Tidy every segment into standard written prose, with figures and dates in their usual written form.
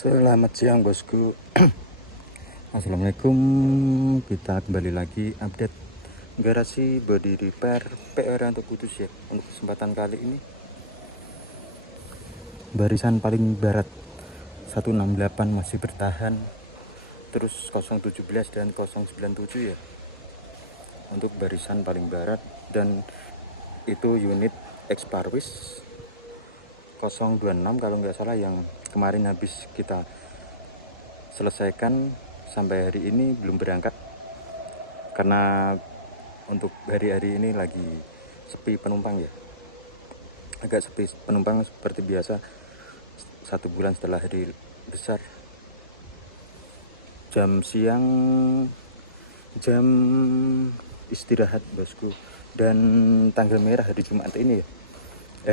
Selamat siang bosku. Assalamualaikum. Kita kembali lagi update garasi body repair PR untuk Kudus ya. Untuk kesempatan kali ini barisan paling barat 168 masih bertahan. Terus 017 dan 097 ya. Untuk barisan paling barat, dan itu unit Exparwis 026 kalau nggak salah yang kemarin habis kita selesaikan. Sampai hari ini belum berangkat karena untuk hari-hari ini lagi sepi penumpang ya, agak sepi penumpang seperti biasa 1 bulan setelah hari besar. Jam siang, jam istirahat bosku, dan tanggal merah hari Jumat ini ya,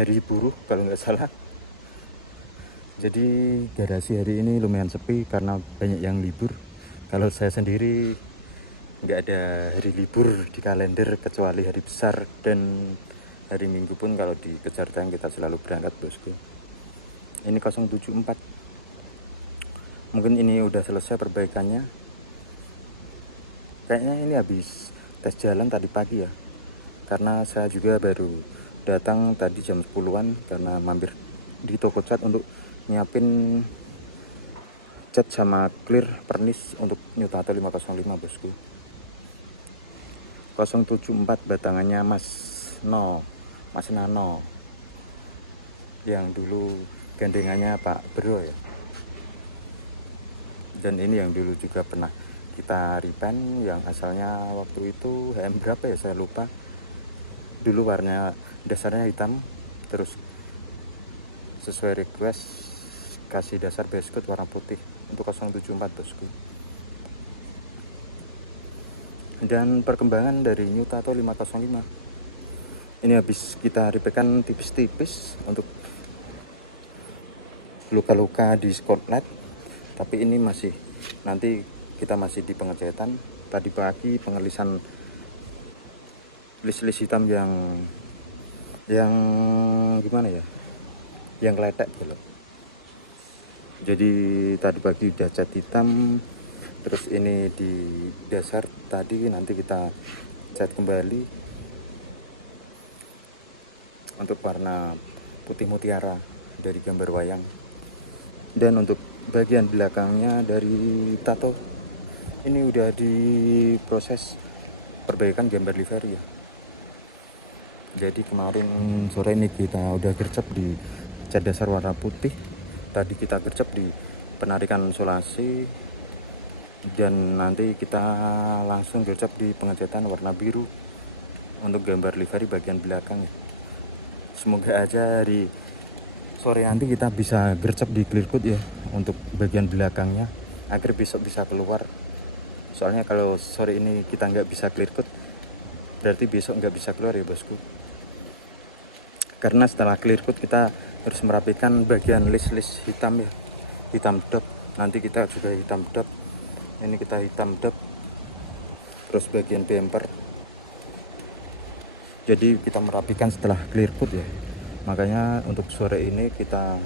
hari buruh kalau nggak salah. Jadi garasi hari ini lumayan sepi karena banyak yang libur. Kalau saya sendiri nggak ada hari libur di kalender kecuali hari besar, dan hari Minggu pun kalau di Kejartang kita selalu berangkat bosku. Ini 074. Mungkin ini udah selesai perbaikannya. Kayaknya ini habis tes jalan tadi pagi ya. Karena saya juga baru datang tadi jam 10-an karena mampir di toko cat untuk nyiapin cat sama clear pernis untuk New Tato 505 bosku. 074 batangannya Mas Nano yang dulu gandengannya Pak Bro ya. Dan ini yang dulu juga pernah kita repaint, yang asalnya waktu itu HM berapa ya saya lupa. Dulu warna dasarnya hitam, terus sesuai request kasih dasar base coat warna putih untuk 074 bosku. Dan perkembangan dari New Tato 505 ini habis kita repairkan tipis-tipis untuk luka-luka di skotlet, tapi ini masih nanti kita masih di pengecetan. Tadi pagi pengelisan list hitam yang gimana ya, yang letek gitu. Jadi tadi pagi udah cat hitam, terus ini di dasar tadi nanti kita cat kembali untuk warna putih mutiara dari gambar wayang. Dan untuk bagian belakangnya dari tato ini udah diproses perbaikan gambar livery ya. Jadi kemarin sore ini kita udah gercep di cat dasar warna putih. Tadi kita gercep di penarikan solasi, dan nanti kita langsung gercep di pengecatan warna biru untuk gambar livery bagian belakang. Semoga aja hari sore nanti kita bisa gercep di clear coat ya untuk bagian belakangnya, agar besok bisa keluar. Soalnya kalau sore ini kita nggak bisa clear coat, berarti besok nggak bisa keluar ya bosku. Karena setelah clear coat kita harus merapikan bagian list hitam ya, hitam dot. Nanti kita juga hitam dot. Ini kita hitam dot, terus bagian bumper. Jadi kita merapikan setelah clear coat ya. Makanya untuk sore ini kita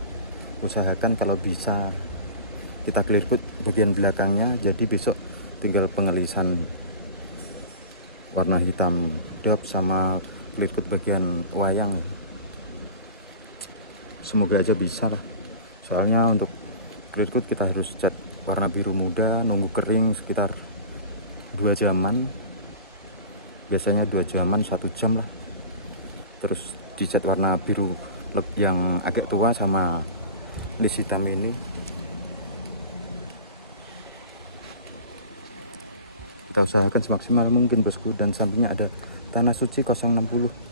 usahakan kalau bisa kita clear coat bagian belakangnya. Jadi besok tinggal pengelisan warna hitam dot sama clear coat bagian wayang ya. Semoga aja bisa lah. Soalnya untuk clear coat kita harus cat warna biru muda, nunggu kering sekitar 2 jaman. Biasanya 2 jaman, 1 jam lah. Terus dicat warna biru yang agak tua sama list hitam ini. Kita usahakan semaksimal mungkin bosku. Dan sampingnya ada tanah suci 060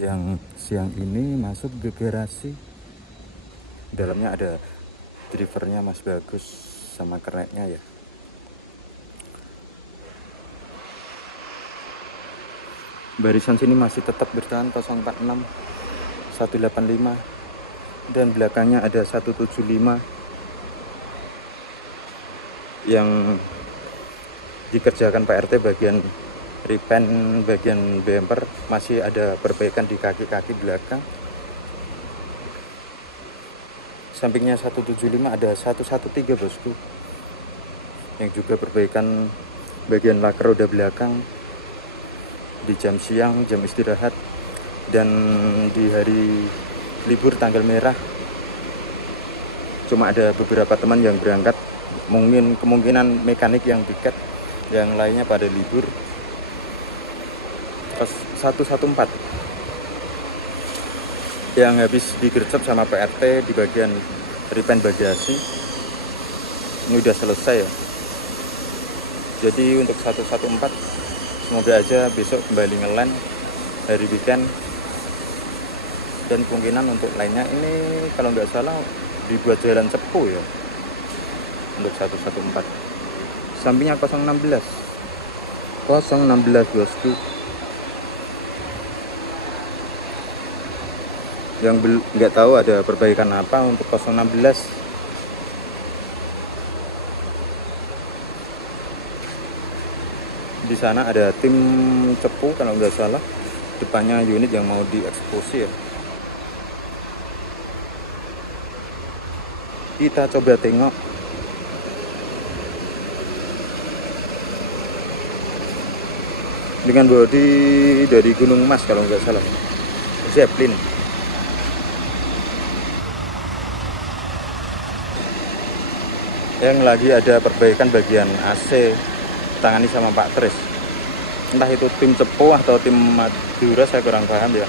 yang siang ini masuk ke garasi. Dalamnya ada drivernya Mas Bagus sama kernetnya ya. Barisan sini masih tetap bertahan 046 185, dan belakangnya ada 175 yang dikerjakan Pak RT bagian repaint bagian bumper. Masih ada perbaikan di kaki-kaki belakang. sampingnya 175 ada 113 bosku, yang juga perbaikan bagian lak roda belakang di jam siang, jam istirahat, dan di hari libur tanggal merah cuma ada beberapa teman yang berangkat, kemungkinan mekanik yang piket, yang lainnya pada libur. 114 yang habis digercep sama PRT di bagian repaint bagasi ini udah selesai ya. Jadi untuk 114 semoga aja besok kembali ngeland hari weekend, dan kemungkinan untuk lainnya ini kalau nggak salah dibuat jalan cepu ya untuk 114. Sampingnya 016 bosku, yang nggak tahu ada perbaikan apa untuk 016. Di sana ada tim cepu kalau nggak salah, depannya unit yang mau dieksekusi ya. Kita coba tengok dengan bodi dari Gunung Mas kalau nggak salah, Zeppelin. Yang lagi ada perbaikan bagian AC tangani sama Pak Tris, entah itu tim cepu atau tim Madura, saya kurang paham ya.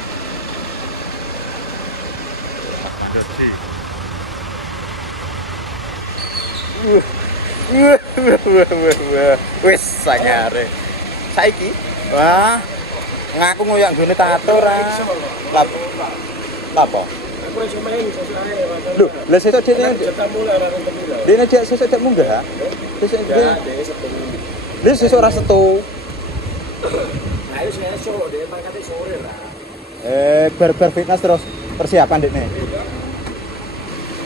Wis sangare saiki wah ngaku ngoyak nggone tato ra lapo lho lha sesuk dene cek sesuk cek munggah sesuk lha sesuk ora setu ayo sesuk dene pangkate sore ra bar fitness terus persiapan dekne.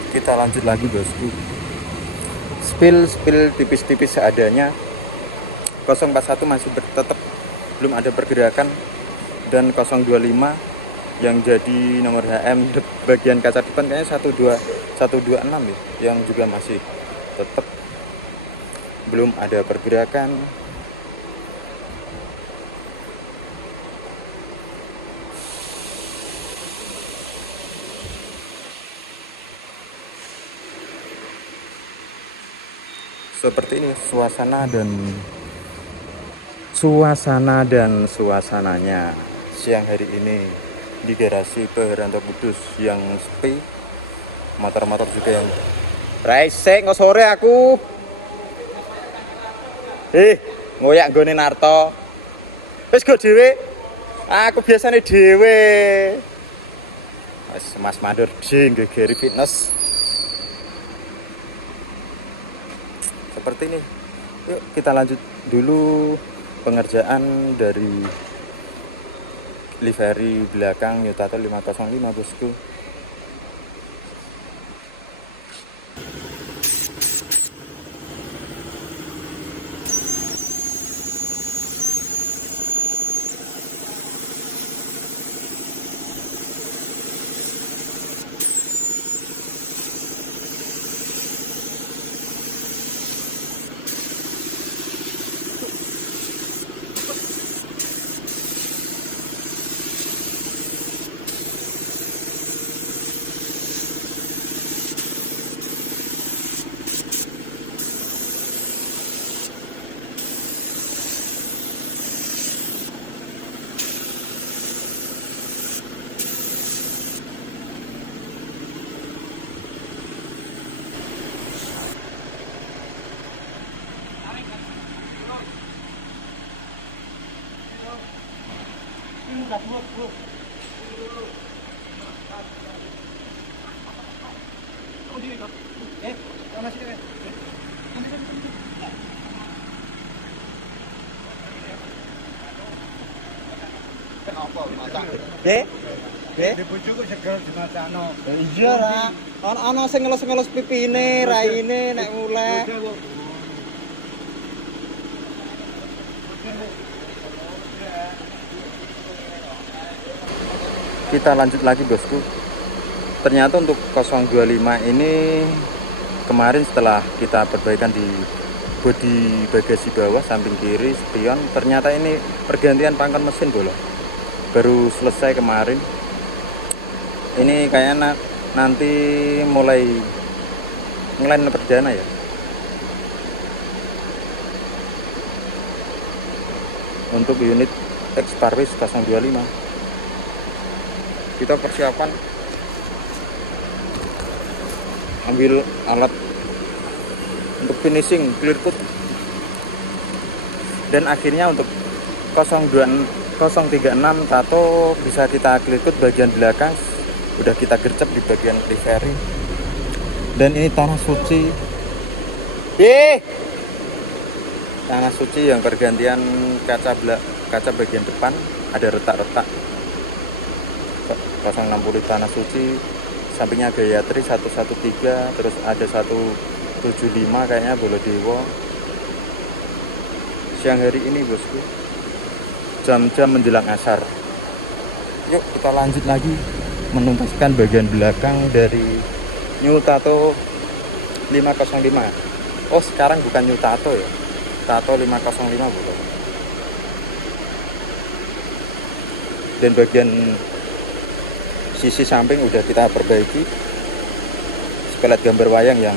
Kita lanjut lagi bosku, spill tipis-tipis seadanya. 041 masih tetap belum ada pergerakan, dan 025 yang jadi nomor HM bagian kaca depan kayaknya 126 ya, yang juga masih tetap belum ada pergerakan. Seperti ini suasananya siang hari ini di garasi Peheranto Kudus yang sepi. Motor-motor juga yang racing kok sore aku ngoyak nggone Narto wis go dhewe, aku biasanya dhewe Mas Mandur Geri Fitness. Seperti ini, yuk kita lanjut dulu pengerjaan dari livery belakang Yutato 505 bosku. Dibujuk kok segala dimacano. Iya ra, ana sing ngelos-ngelos pipine, raine nek mulai. Kita lanjut lagi bosku. Ternyata untuk 025 ini kemarin setelah kita perbaikan di bodi bagasi bawah samping kiri spion, ternyata ini pergantian pangkal mesin bolong baru selesai kemarin. Ini kayaknya nanti mulai ngelain perdana ya. Untuk unit X-Parwis 025 kita persiapan ambil alat untuk finishing clear coat, dan akhirnya untuk 036 tato bisa kita clear coat bagian belakang, udah kita gercep di bagian livery. Dan ini tanah suci, tanah suci yang pergantian kaca bagian depan ada retak-retak. 060 tanah suci, sampingnya Gayatri 113, terus ada 175 kayaknya Bolodewo. Siang hari ini bosku, jam-jam menjelang asar. Yuk kita lanjut lagi menuntaskan bagian belakang dari New Tato 505. Oh sekarang bukan New Tato ya, Tato 505 bro. Dan bagian sisi samping udah kita perbaiki, sepelet gambar wayang yang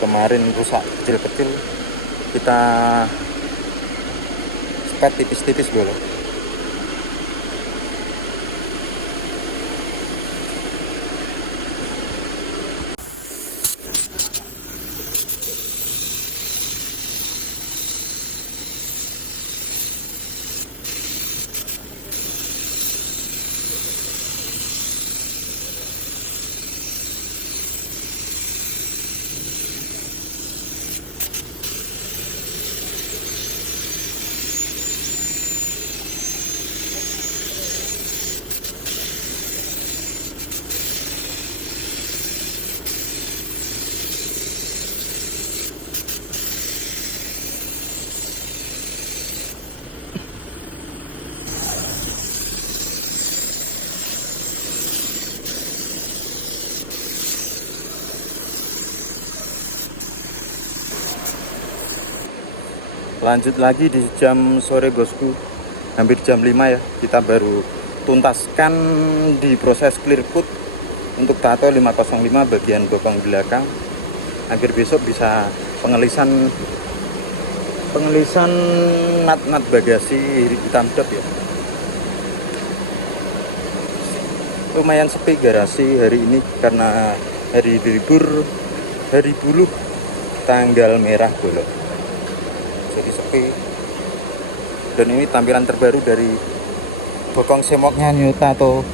kemarin rusak kecil-kecil kita sekat tipis-tipis bro. Lanjut lagi di jam sore bosku, hampir jam 5 ya, kita baru tuntaskan di proses clear coat untuk Tato 505 bagian bokong belakang, agar besok bisa pengelisan nat bagasi hitam dop ya. Lumayan sepi garasi hari ini karena hari libur, hari buluh, tanggal merah bolong, jadi sepi. Dan ini tampilan terbaru dari bokong semoknya New Tato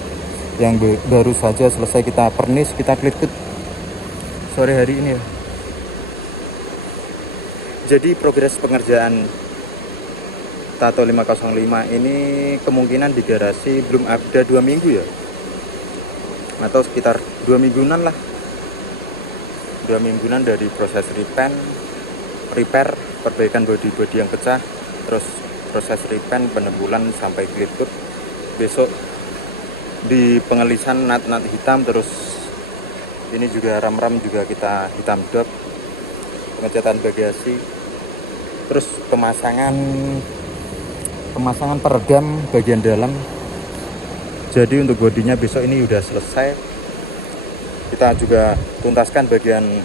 yang baru saja selesai kita pernis, kita clear coat sore hari ini ya. Jadi progres pengerjaan Tato 505 ini kemungkinan di garasi belum ada 2 minggu ya, atau sekitar 2 mingguan lah. 2 mingguan dari proses repair, perbaikan bodi-bodi yang pecah, terus proses repaint, penembulan sampai clear coat. Besok di pengelisan nat-nat hitam, terus ini juga ram-ram juga kita hitam dop, pengecatan bagasi, terus pemasangan peredam bagian dalam. Jadi untuk bodinya besok ini udah selesai. Kita juga tuntaskan bagian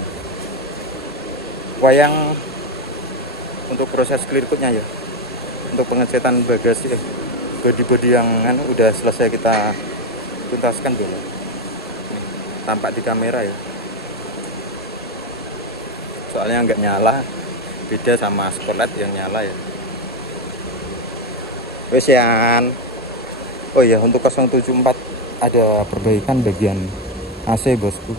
wayang untuk proses clear coatnya ya. Untuk pengecetan bagasi bodi-bodi yang udah selesai kita tuntaskan dulu. Tampak di kamera ya, soalnya nggak nyala, beda sama spotlight yang nyala ya. Wesian. Oh iya, untuk 074 ada perbaikan bagian AC bosku.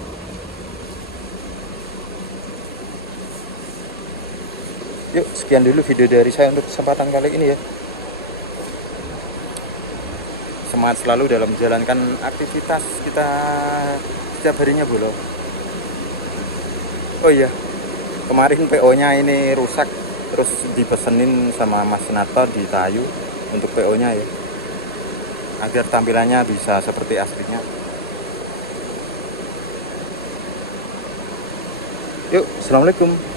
Yuk, sekian dulu video dari saya untuk kesempatan kali ini ya. Semangat selalu dalam menjalankan aktivitas kita setiap harinya bro. Oh iya, kemarin PO-nya ini rusak, terus dipesenin sama Mas Nato di Tayu untuk PO-nya ya, agar tampilannya bisa seperti aslinya. Yuk, assalamualaikum.